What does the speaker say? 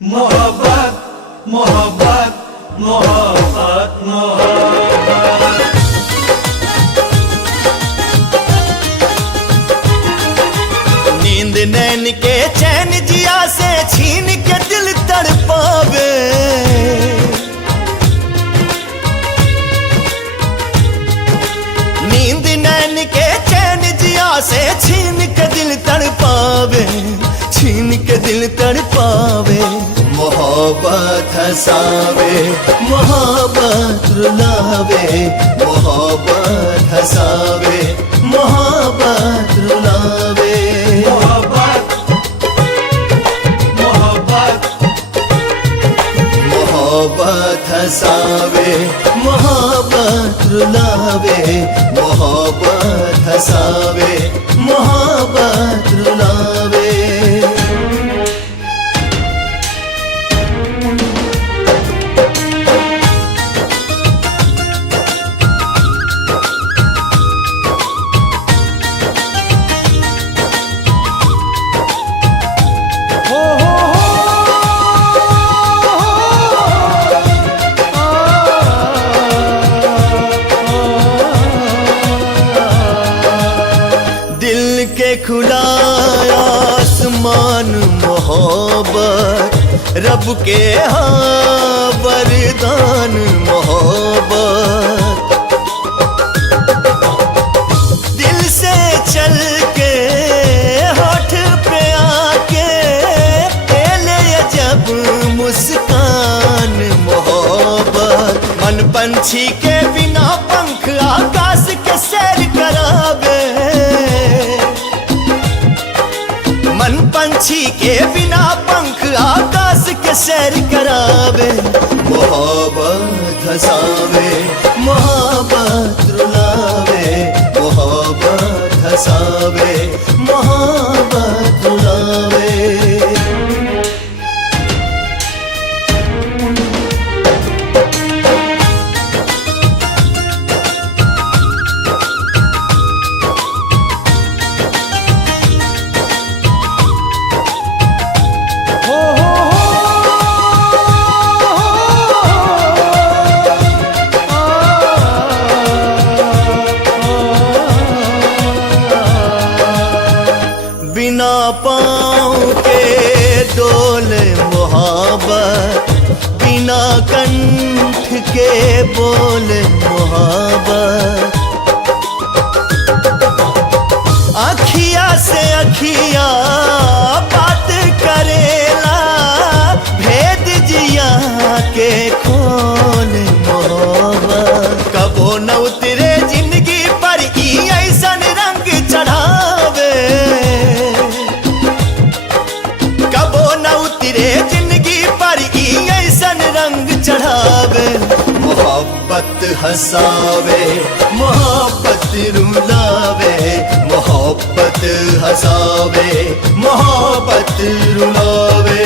मोहब्बत मोहब्बत मोहब्बत मोहब्बत। नींद नैन के चैन जिया से छीन के दिल तड़पावे। नींद नैन के चैन जिया से छीन के दिल तड़पावे, छीन के दिल तड़पावे। मोहब्बत हंसावे मोहब्बत रुलावे, मोहब्बत हंसावे मोहब्बत रुलावे। मोहब्बत मोहब्बत मोहब्बत हंसावे मोहब्बत रुलावे, मोहब्बत हंसावे मोहब्बत रुलावे। दिल के खुला आसमान मोहब्बत, रब के हाँ वरदान मोहब्बत। दिल से चल के होठ पे आके ले जब मुस्कान मोहब्बत। मन पंछी के बिना पंख आकाश के सैर करावे। मन पंछी के बिना पंख आकाश के सैर करावे। मोहब्बत हंसावे मोहब्बत रुलावे, मोहब्बत हंसावे मोहब्बत रुलावे। बिना पाँव के डोले मोहब्बत, बिना कंठ के बोले मोहब्बत। अखिया से अखिया बात करेला, भेद जिया के खोल मोहब्बत। कबो न उतरे जिंदगी पर ई ऐसन रंग चढ़ावे। कबो न उतरे जिंदगी पर ई ऐसन रंग चढ़ावे। मोहब्बत हंसावे मोहब्बत रुलावे, मोहब्बत हंसावे मोहब्बत रुलावे।